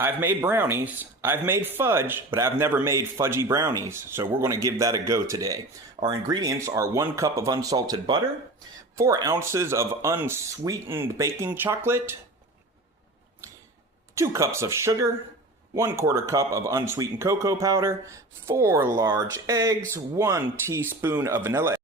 I've made brownies, I've made fudge, but I've never made fudgy brownies, so we're going to give that a go today. Our ingredients are 1 cup of unsalted butter, 4 ounces of unsweetened baking chocolate, 2 cups of sugar, 1/4 cup of unsweetened cocoa powder, 4 large eggs, 1 teaspoon of vanilla.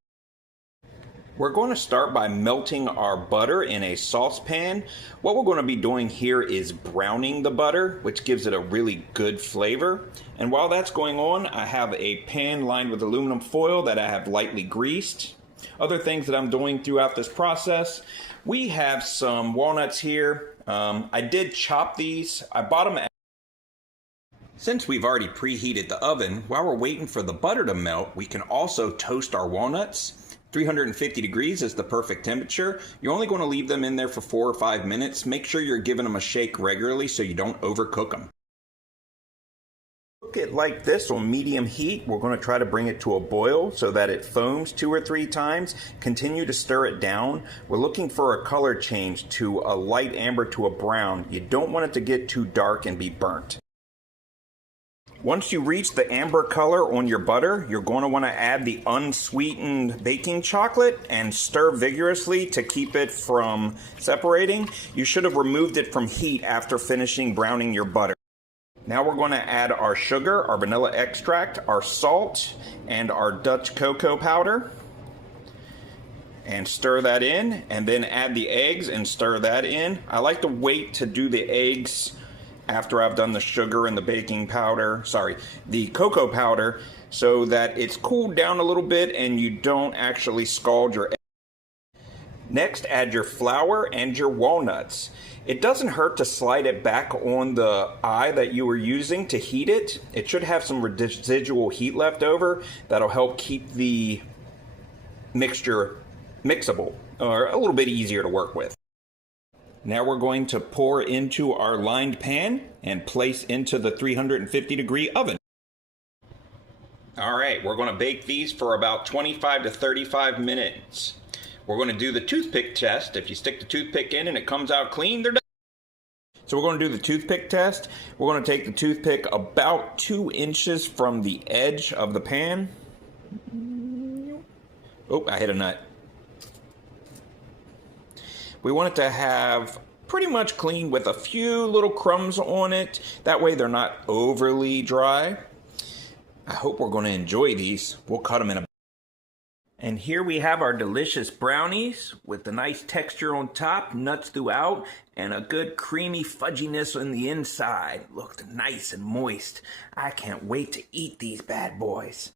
We're going to start by melting our butter in a saucepan. What we're going to be doing here is browning the butter, which gives it a really good flavor. And while that's going on, I have a pan lined with aluminum foil that I have lightly greased. Other things that I'm doing throughout this process, we have some walnuts here. I did chop these. I bought them at... Since we've already preheated the oven, while we're waiting for the butter to melt, we can also toast our walnuts. 350 degrees is the perfect temperature. You're only going to leave them in there for 4 or 5 minutes. Make sure you're giving them a shake regularly so you don't overcook them. Cook it like this on medium heat. We're going to try to bring it to a boil so that it foams 2 or 3 times. Continue to stir it down. We're looking for a color change to a light amber to a brown. You don't want it to get too dark and be burnt. Once you reach the amber color on your butter, you're going to want to add the unsweetened baking chocolate and stir vigorously to keep it from separating. You should have removed it from heat after finishing browning your butter. Now we're going to add our sugar, our vanilla extract, our salt, and our Dutch cocoa powder. And stir that in, and then add the eggs and stir that in. I like to wait to do the eggs after I've done the sugar and the baking powder, the cocoa powder, so that it's cooled down a little bit and you don't actually scald your eggs. Next, add your flour and your walnuts. It doesn't hurt to slide it back on the eye that you were using to heat it. It should have some residual heat left over that'll help keep the mixture mixable, or a little bit easier to work with. Now we're going to pour into our lined pan and place into the 350 degree oven. Alright, we're going to bake these for about 25 to 35 minutes. We're going to do the toothpick test. If you stick the toothpick in and it comes out clean, they're done. So we're going to do the toothpick test. We're going to take the toothpick about 2 inches from the edge of the pan. Oh, I hit a nut. We want it to have pretty much clean with a few little crumbs on it. That way they're not overly dry. I hope we're going to enjoy these. We'll cut them in a... And here we have our delicious brownies with the nice texture on top, nuts throughout, and a good creamy fudginess on the inside. Look nice and moist. I can't wait to eat these bad boys.